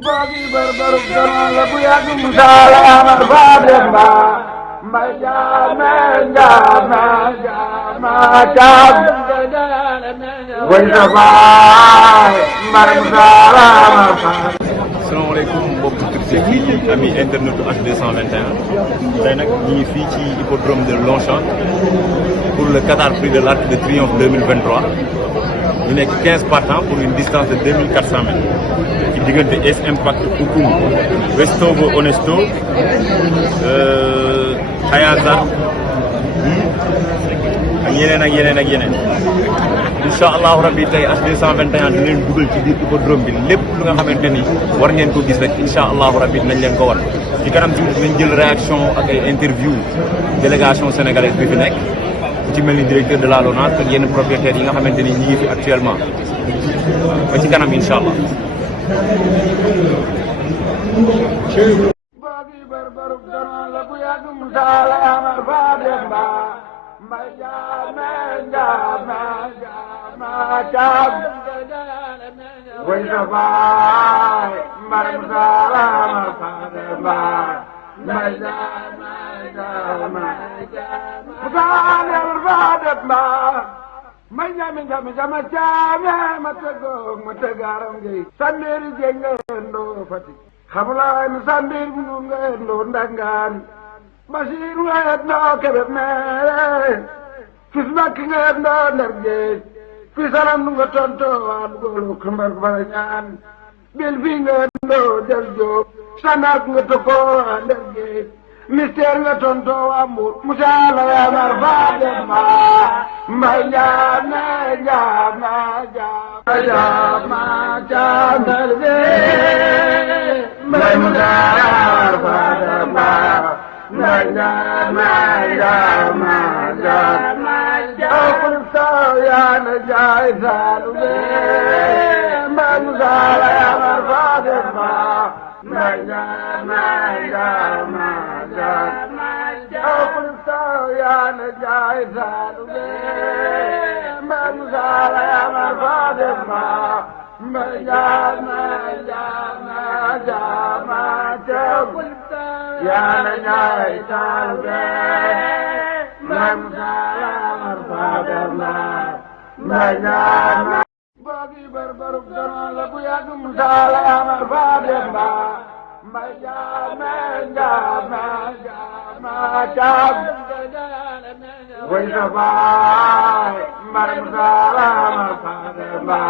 Bagi berbaruk dengan lagu yang salah berbeda. Majama jama jama jam. Wajibah bersalam. Assalamualaikum mbokki turki ami internet H221 tey nag ñu ngi fii ci hippodrome de Longchamp pour le Qatar Prix de l'Arc de Triomphe 2023 ñu nekk 15 partants pour une distance de 2400 mètres ci diggante S Impact Oukoum Westovo Honesto Hayazar ak yeneen incha allahu rabbi tey H221 di leen dugal ci biir hippodrome bi lépp lu nga xamante ni war ngeen ko gis rek incha allahu rabbi dinañ leen ko war ci kanam tuuti dinañ jël réaction ak ay interview délégation sénégalaise bi fi nekk ku ci mel ni directeur de la LONASE ak yenn propriétaires yi nga xamante ni ñi ngi fi actuellement ba ci kanam incha allah. Basir ngayat no kebet mere Fismak ngayat no nerge Fisalam nunga tonto Adugolo kembar kebaranyan Bilfi ngayat no derjo Sanak ngetoko nerge Mister ngetonto amur Musala ya marfade ma Mayana jama jama jama jama nerge Maymusala marfade ma Ya najai talbe, mamsalam arfadama, najana. Bagi berbaruk dengan lagu yang salam arfadama, majama jama jama jam. Wajibah mamsalam arfadama,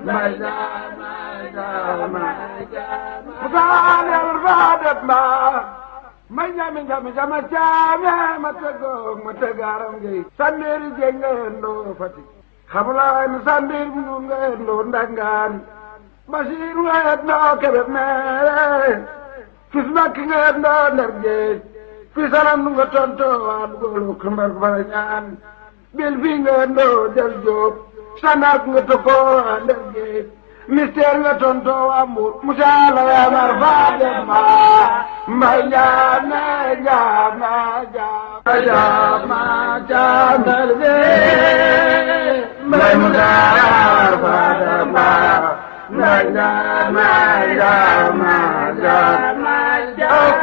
majama jama jama. Bukan arfadama. Majami jami jama jami matego mategaram ge sandir jengendo fati khamla in sandir ngendo ndangan basir ngayat no kebet mere fismak ngendo nerge fisalam ngo tonto adugolo kembar kebaranyan bilfi ngendo derjo sanak ngetoko nerge Mister ngetonto amur musala ya marfade ma Mayana jama jama jama jama le Maymusala marfade ma Mayana jama jama jama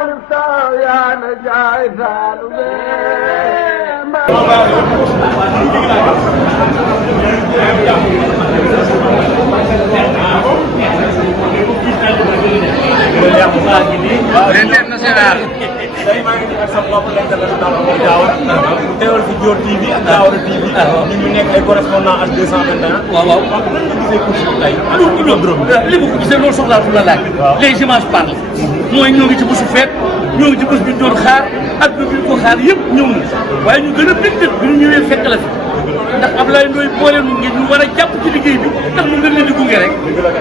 ya najai salube International. Saya main di Aksa Pelabuhan Internasional Omar Diawara. Teewal fi Dior TV ak Diawara TV. ñu nekk ay correspondant H221. waaw. gisee course bi tey. li ma ko gisee loolu soxlaatul la laaj. les images parlent. mooy ñoo ngi ci bésu feet ñoo ngi ci bés bi ñu doon xaar ak bi ñu ko xaar yëpp ñëw na waaye ñu gën a bég bi ñu ñëwee fekk la fi ndax Ablaye Ndoye boole nu ngeen ñu war a jàpp ci liggéey bi ndax ñu dañ leen di gunge rek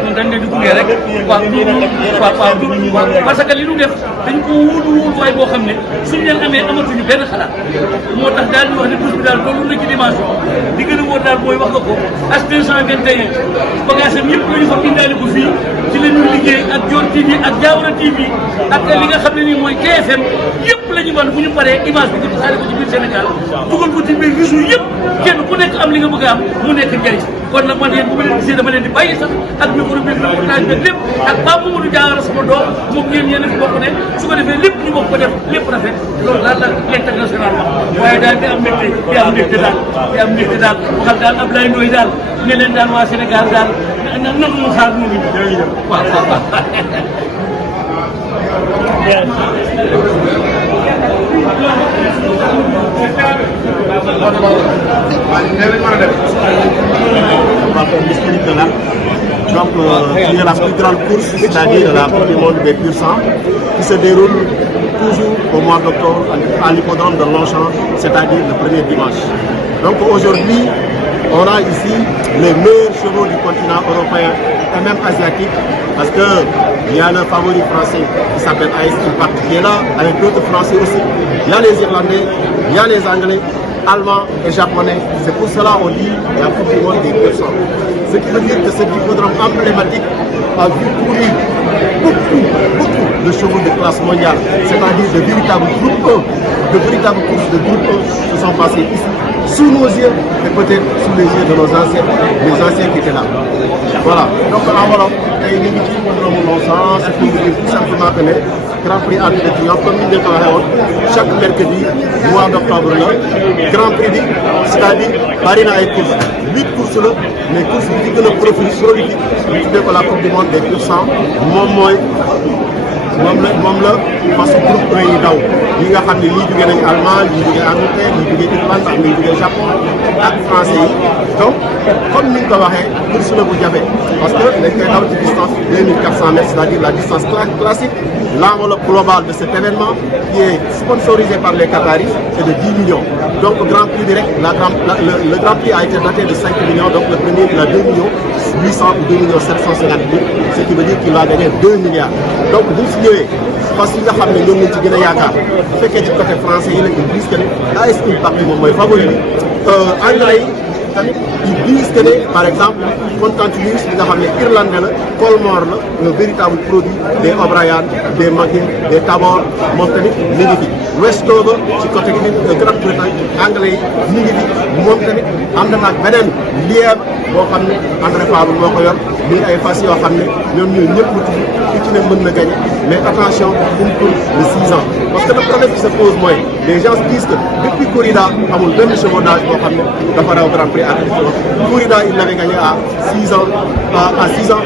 ñun dañ leen di gunge rek waaw parce que li ñu def dañ ko wóolu waay boo xam ne suñu leen amee amatuñu benn xalaat moo tax daal di wax ne bés bi daal loolu na ci dimension di gën a wóor daal mooy wax nga ko H221 bagage am yëpp la ñu fa indaale ko fii ci la ñuy liggéey ak Dior TV ak Diawara TV ak li nga xam ne nii mooy TFM yëpp la ñu wan bu ñu paree image bi ko tasaare ko ci biir Sénégal dugal ko ci biir réseau yëpp kenn ku nekk am li nga bëgg a am mu nekk njëriñ kon nag man yéen bu ma leen gisee dama leen di bàyyi sax ak micro bi reportage bi lépp ak Pape Mamadou Diawara sama doom moom ngeen yéen a fi bokk ne su ko defee lépp ñu bokk ko def lépp rafet loolu daal la l'international wax waaye daal di am mbégte di am mbégte daal waxal daal Ablaye Ndoye daal ne leen daal waa Sénégal daal nan mu xaar mu ngi jërëjëf waaw Donc, il y a la plus grande course, c'est-à-dire la Coupe du monde des pur sang, qui se déroule toujours au mois d'octobre à l'hippodrome de Longchamp, c'est-à-dire le premier dimanche. Donc aujourd'hui, on a ici les meilleurs chevaux du continent européen et même asiatique, parce qu'il y a le favori français qui s'appelle AS Impact qui est là, avec d'autres Français aussi. Il y a les Irlandais, il y a les Anglais, Allemands et Japonais. C'est pour cela qu'on dit la Coupe du monde des pur sang. Ce qui veut dire que cet hippodrome emblématique a vu courir beaucoup de chevaux de classe mondiale, c'est-à-dire de véritables groupes 1, de véritables courses de groupe 1 se sont passées ici, sous nos yeux et peut-être sous les yeux de nos anciens, les anciens qui étaient là. Voilà. Donc en Wolof, tey ñu ngi ci hippodrome Longchamp, c'est pour vous dire tout simplement que ne Grand Prix Arc de Triomphe comme ni ñu ko waxee woon chaque mercredi mois d'octobre la Grand Prix bi c'est-à-dire bari na ay courses 8 courses la mais course bi ci gën a prolifique ñu tuddee ko la Coupe du monde des pur sang moom la parce que groupe yi daw yi nga xam ne lii jógee nañu Allemagne lii jógee Angleterre lii jógee Irlande ak lii jógee Japon ak français yi donc comme ni nga ko waxee course la bu jafe parce que dañ koy daw ci distance 2400 mètres c'est-à-dire la distance classique. L'enveloppe globale de cet événement qui est sponsorisé par les Qataris est de 10 millions. Donc Grand Prix direct, le Grand Prix a été doté de 5 millions, donc le premier il a 2 millions 800 ou 2 millions 750 000, ce qui veut dire qu'il va gagner 2 milliards. Donc bu si ñëwee parce que nga xam ne ñoom lañ ci gën a yaakaar bu fekkee ci côté français yi la ñu gis que ne AS Impact moom mooy favori bi anglais yi tamit ils disent que ne par exemple Constantinus bi nga xam ne irlandais la Colmore la un véritable produit des O'Brien des Mackin des Tabor moom tamit mi ngi fi Westover ci côté Grande-Bretagne anglais yi mi ngi fi moom tamit am na nag beneen lièvre boo xam ne André Favre moo ko yor muy ay fas yoo xam ne ñoom ñooy ñëpp lu tudd ku ci ne mën na gagner mais attention une course de 6 ans parce que le problème qui se pose mooy les gens disent que depuis corrida amul benn chevaudage boo xam ne dafa raw Grand Prix Arc de Triomphe. Corrida il l'avait gagné à 6 ans à 6 ans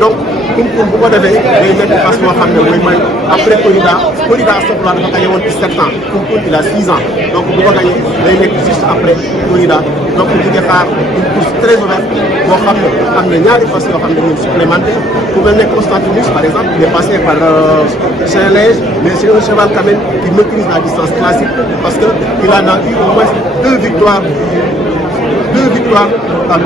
donc concours bu ko defee day nekk fas boo xam ne mooy may après corrida soxla dafa gagné woon ci 7 ans concours il a 6 ans donc bu ko gagné day nekk juste après corrida donc ñu ngi xaar une course très ouverte boo xam ne am na ñaari fas yoo xam ne ñun supplémentaire ku mel ne Constantinus par exemple il est passé par Saint-Lège mais c'est un cheval quand même qui maîtrise la distance classique parce que il en a eu au moins 2 victoires ak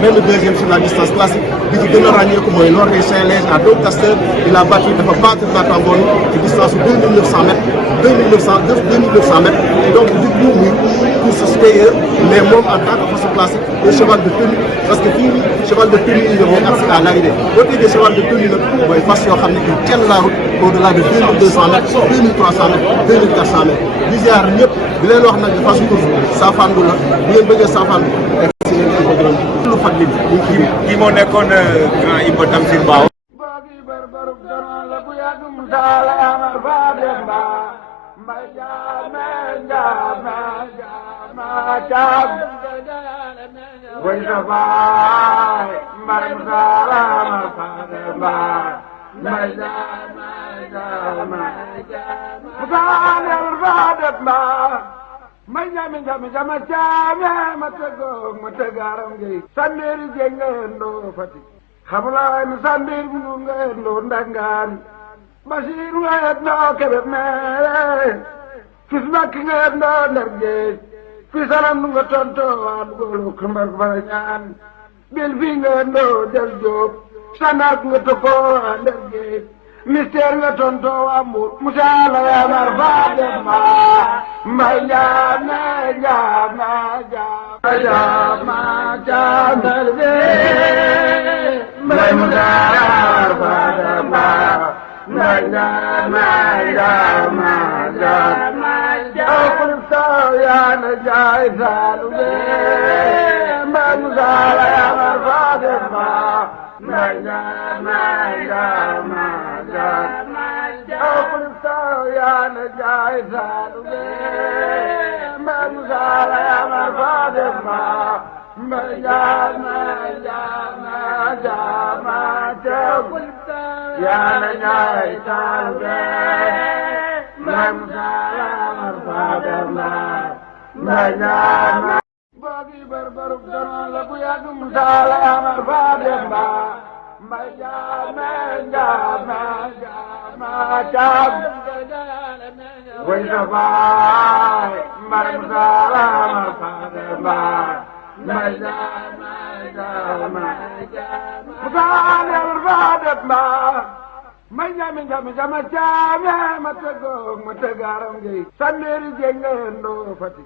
benn deuxième sur la distance classique bi ci gën a ràññeeku mooy lors des Saint-Lège à Doncaster il a battu dafa battre naataangoon ci distance su 2900 mètres 2900 mètres donc du coup muy course supérieure mais moom en tant que course classique un cheval de tenue parce que fii nii cheval de tenue yi moom accès à l'arrivée boo déggee cheval de tenue nag mooy fas yoo xam ne ils tiennent la route au-delà de 2200 mètres 2300 mètres 2400 mètres di ziar ñëpp di leen wax nag de façon course saafandu la bu ngeen bëggee saafandu lu fadli kii moo nekkoon grand Iba Tamsir Mbaw may jami jama caame ma tëggoog ma tëggaaram ngay sandéeri jéeg nga yendoo Fatick xamulaay mi sandéer bu nu nga yendoo Ndangaan Basiir nga yendoo Kébémer fis Makki nga yendoo Ndar Géej fi salam nu nga tontoo waa dugoolu kumbar bara ñaan bil fii nga yendoo Del Jóob sandaak nga tokkoo waa Ndar Géej mystère nga tontoo waa Mbuur Musaa la yaamar faa dem mbay jaama jaama jaama jaama mbay Musaa faa dem mbay jaama jaama jaama jaama yaa na jaay saalu mbay Bagi berbaruk dono lagu yagum sala amar fademba mbay jama jama jama jam way sabay mbay sala amar fademba mbay jama jama jama amar fademba mbay jama jama jama jama matago matagaram gi sameri jengendo fati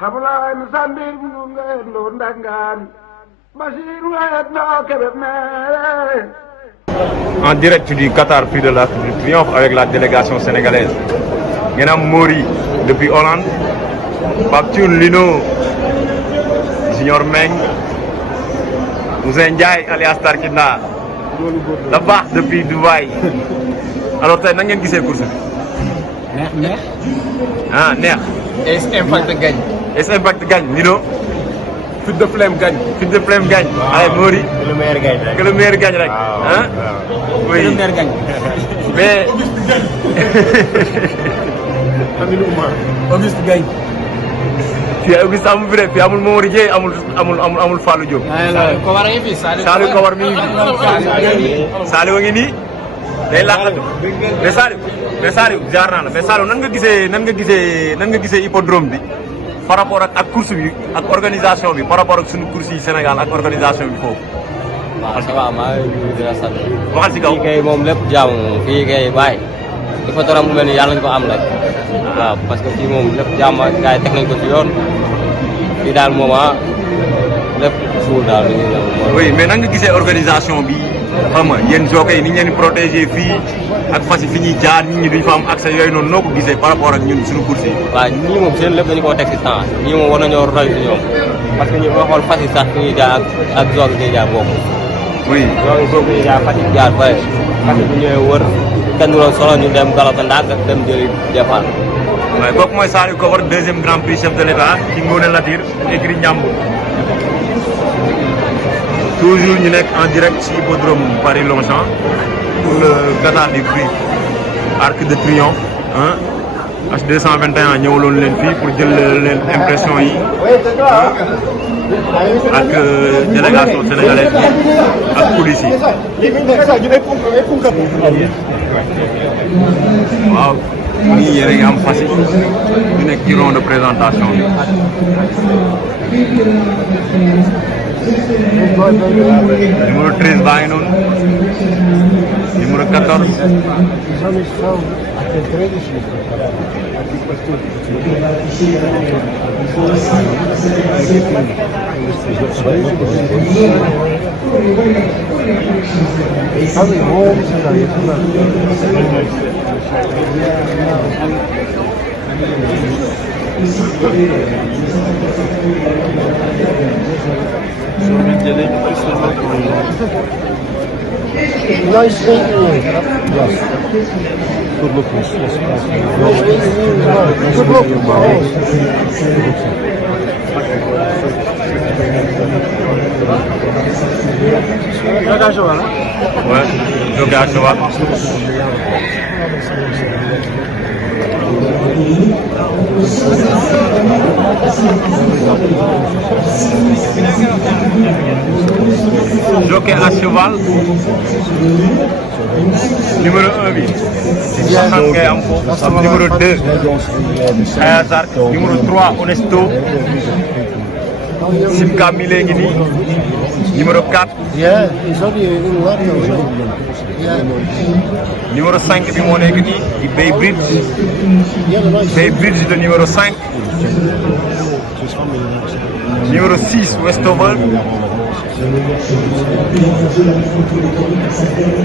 xamulaay mi sàmbir bu nu ngeen loo ndangaan Basiir wayet noo kebe mere. En direct du Qatar, prix de l'Arc de Triomphe avec la délégation sénégalaise. ngeen am Mori depuis Hollande, Pape Thioune Lino, Junior Meng, Ousseyn Ndiaye alias Tarkinda, la baax depuis Dubaï. Alors tey na ngeen gisee course bi. neex. Ah neex. Et Impact gagne. Et Impact gagne, Lino. Fut de Flemme gagne. Fut de Flemme gagne. Allez Mori. Que le meilleur gagne rek. Que le meilleur gagne rek. Hein? Oui. Le meilleur gagne. Mais Amine Oumar. Auguste gagne. fii Auguste amul bi rek fii amul Momar Dieye amul Fallou Diop. Kowar a ngi fi. Saliou Kowar mi ngi fi. Saliou a ngi nii day laqatu. mais Saliou jaar naa la mais Saliou nan nga gisee hippodrome bi par rapport ak course bi ak organisation bi par rapport ak suñu course yi Sénégal ak organisation bi foofu. waaw ça va maa ngi nuyu di la sant. waxal ci kaw fii kay moom lépp jàmm fii kay bàyyi hippodrome bu mel ni yàlla ñu ko am nag waaw parce que fii moom lépp jàmm gars yi teg nañ ko ci yoon fii daal moom lépp suul daal li ñuy ñëw. oui mais nan nga gisee organisation bi xam nga yéen jockey yi ni ñu leen di protéger fii ak fas yi fi ñuy jaar nit ñi duñ fa am accès yooyu noonu noo ko gisee par rapport ak ñun suñu course yi. waaw ñii moom seen lépp dañu koo teg si temps ñii moom war nañoo roy si ñoom parce que ñi boo xool fas yi sax fi ñuy jaar ak zone bi ñuy jaar bokk. oui loolu boobu ñuy jaar fas yi jaar fële fas yi bu ñëwee wër kenn du doon solo ñu dem galop ndànk dem jëli départ. waaye kooku mooy Saliou Kowar deuxième grand prix chef de l'État ci Ngoné Latyr écurie Ndiambour. toujours ñu nekk en direct ci hippodrome Paris Longchamp pour le Qatar du prix Arc de Triomphe H221 ñëwaloon leen fii pour jël leen impression yi ak délégation sénégalaise bi ak police yi. waaw nii yéen a ngi am fas yi ñu nekk ci rond de présentation bi. numéro 13 baa ngi noonu numéro 14. Ouais, jockey à cheval. Jockey à cheval. Numéro 1 bi. Soxna ngay am foofu. Numéro 2. Ayazar. Numéro 3 Honesto. Simka Mile ngi nii. Numéro 4. Numéro 5 bi moo nekk nii di Bay Bridge. Bay Bridge de numéro 5. Numéro 6 Westover.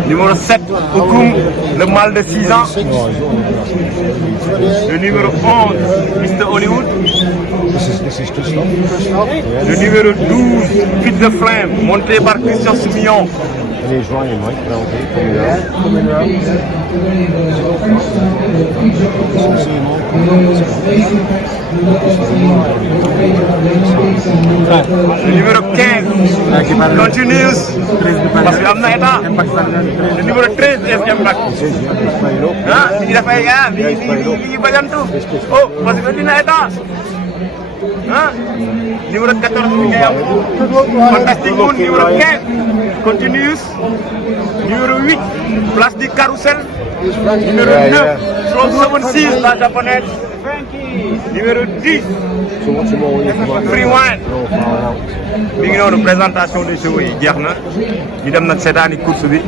Numéro 7, Oukoum, le mâle de 6 ans. Le numéro 11, Mr. Hollywood. Le numéro 12, Fit the Flame, monté par Christian Simillon. Les joints, les mots, Le numéro 15, Continuous, parce qu'il y a un état. Le numéro 13, est Impact. Ah, il a fait, il va tout. Oh, parce qu'il y a un état. Hein? Numéro 14, Fantastic Moon, numéro 15, Continuous, numéro 8, Place du Carousel, numéro 9, Slow 76, la japonaise, numéro 10, Free Wine. Mi ngi noonu présentation des chevaux yi jeex na ñu dem nag seetaani course bi.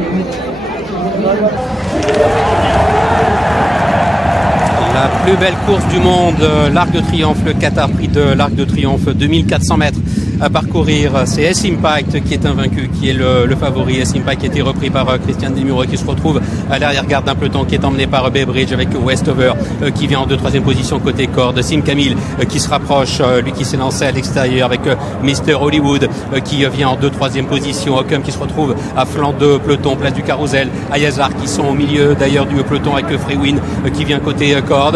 La plus belle course du monde, l'Arc de Triomphe, le Qatar Prix de l'Arc de Triomphe, 2400 mètres à parcourir. C'est S-Impact qui est invaincu, qui est le favori. S-Impact qui a été repris par Christian Demuro, qui se retrouve à l'arrière-garde d'un peloton qui est emmené par Bay Bridge avec Westover qui vient en 2-3e position côté corde. Sim Camille qui se rapproche, lui qui s'est lancé à l'extérieur avec Mr. Hollywood qui vient en 2-3e position. Ockham qui se retrouve à flanc de peloton, place du Carousel. Ayazar qui sont au milieu d'ailleurs du peloton avec Freewin qui vient côté corde.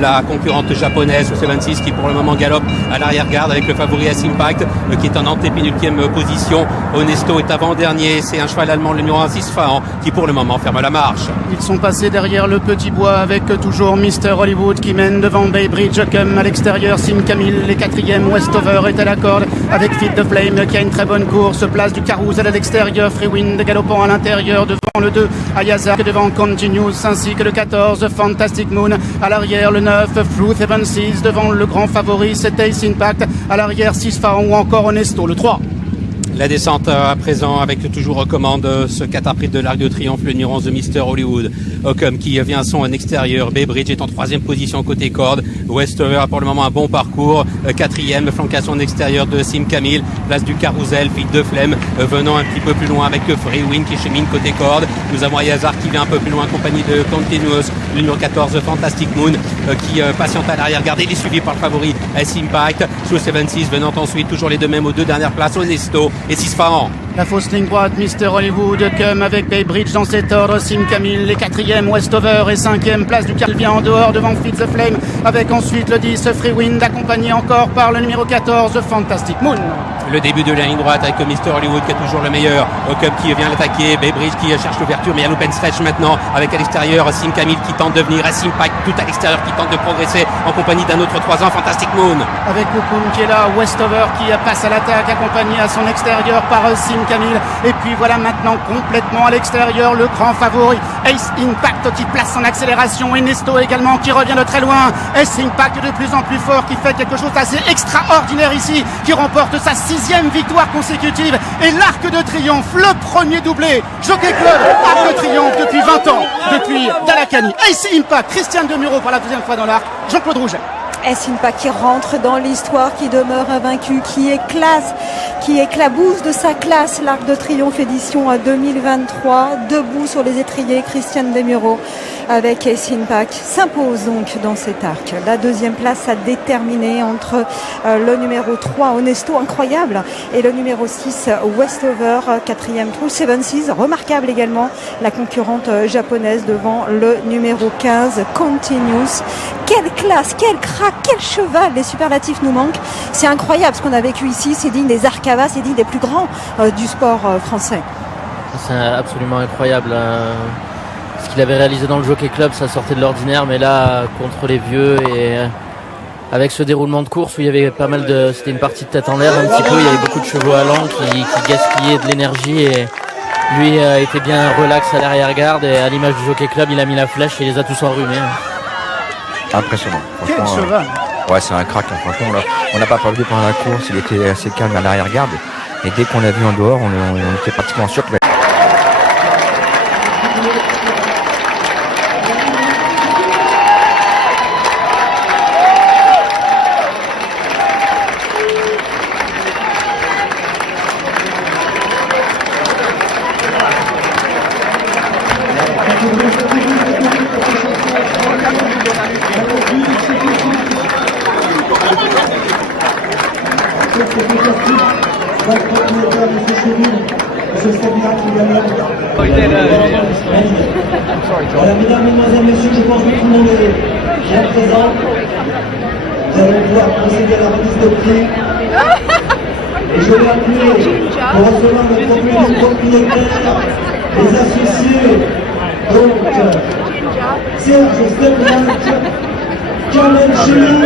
La concurrente japonaise 76 qui pour le moment galope à l'arrière-garde avec le favori S-Impact qui est en antépénultième position. Honesto est avant-dernier, c'est un cheval allemand, le numéro 1 Sisfahan qui pour le moment ferme la marche. Ils sont passés derrière le petit bois avec toujours Mr. Hollywood qui mène devant Bay Bridge, Ockham à l'extérieur, Sim Camille les 4e, Westover est à la corde avec Fit the Flame qui a une très bonne course, place du Carousel à l'extérieur, Freewind galopant à l'intérieur devant le 2, Ayazar devant Continuous ainsi que le 14, Fantastic Moon à l'arrière, le 9, Fruit 76 devant le grand favori, c'était Ace Impact à l'arrière, Sisfahan ou encore Honesto, le 3. La descente à présent avec toujours aux commandes ce Qatar Prix de l'Arc de Triomphe, le numéro 11 de Mr. Hollywood. Ockham qui vient à son extérieur. Bay Bridge est en 3e position côté corde. Westover a pour le moment un bon parcours. 4e, flancation en extérieur de Sim Camille. Place du Carousel, Fit de Flemme venant un petit peu plus loin avec Freewin qui chemine côté corde. Nous avons Ayazar qui vient un peu plus loin en compagnie de Continuous. Le numéro 14, Fantastic Moon qui patiente à l'arrière-garde. Il est suivi par le favori S-Impact. Sous 76 venant ensuite toujours les deux mêmes aux deux dernières places. Honesto et Sisfahan. La fausse ligne droite, Mr. Hollywood, Ockham avec Bay Bridge dans cet ordre, Sim Camille, les 4e, Westover et 5e, place du Cal vient en dehors devant Fit the Flame, avec ensuite le 10, Freewind, accompagné encore par le numéro 14, Fantastic Moon. Le début de la ligne droite avec Mr. Hollywood qui est toujours le meilleur. Ockham qui vient l'attaquer, Bay Bridge qui cherche l'ouverture, mais il y a l'open stretch maintenant avec à l'extérieur Sim Camille qui tente de venir, S-Impact tout à l'extérieur qui tente de progresser en compagnie d'un autre 3 ans, Fantastic Moon. Avec Oukoum qui est là, Westover qui passe à l'attaque accompagné à son extérieur par Sim Camille. Et puis voilà maintenant complètement à l'extérieur le grand favori Ace Impact qui place en accélération et Nesto également qui revient de très loin. Ace Impact de plus en plus fort qui fait quelque chose d'assez extraordinaire ici, qui remporte sa 6e victoire consécutive et l'Arc de Triomphe, le premier doublé Jockey Club Arc de Triomphe depuis 20 ans, depuis Dalakani. Ace Impact, Christian Demuro pour la 2e fois dans l'Arc, Jean-Claude Rouget. S-Impact qui rentre dans l'histoire, qui demeure invaincu, qui éclabousse de sa classe l'Arc de Triomphe édition 2023, debout sur les étriers, Christian Demuro avec S-Impact s'impose donc dans cet arc. La 2e place à déterminer entre le numéro 3 Honesto, incroyable, et le numéro 6 Westover, 4e True 76, remarquable également, la concurrente japonaise devant le numéro 15 Continuous. Quelle classe, quel crack, quel cheval, les superlatifs nous manquent. C'est incroyable ce qu'on a vécu ici, c'est digne des Arcavas, c'est digne des plus grands du sport français. C'est absolument incroyable. Ce qu'il avait réalisé dans le Jockey Club, ça sortait de l'ordinaire, mais là, contre les vieux et avec ce déroulement de course où il y avait pas mal de... C'était une partie de tête en l'air un petit peu, il y avait beaucoup de chevaux allants qui gaspillaient de l'énergie et lui était bien relax à l'arrière-garde et à l'image du Jockey Club, il a mis la flèche et il les a tous enrhumés. Impressionnant. Quel cheval ouais, c'est un crack. Hein. Franchement, là, on n'a pas perdu pendant la course. Il était assez calme à l'arrière-garde. Et dès qu'on l'a vu en dehors, on était pratiquement sûr que... votre propriétaire, M. Chéville, M. Stabila qui vient de voilà, mesdames, mesdemoiselles, messieurs, je pense que tout le monde est bien présent. Nous allons pouvoir procéder à la remise de prix. Et je vais appeler pour recevoir notre propriétaire, les associés, donc Serge Stemrak, Kamel Chimil,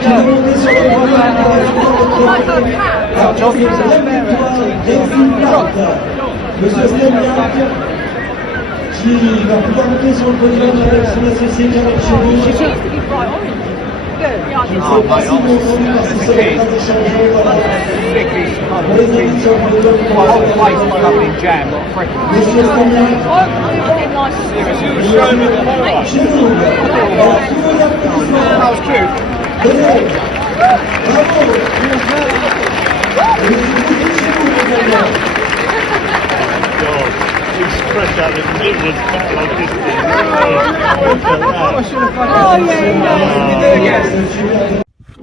qui vont monter sur le podium pour recevoir notre deuxième victoire d'Elfine Park. Monsieur Stemrak, qui va pouvoir monter sur le podium avec son associé Kamel Chimil. Je ne sais pas si vous entendez parce que ça n'est pas échangé. Pour les amis sur le podium, Monsieur Stemrak, chez nous, sous vos applaudissements. Donnez, bravo. Et les applaudissements chez nous également.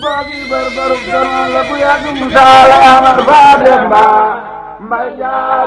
Bagi berbaru dengan lagu yang salam berbeda, macam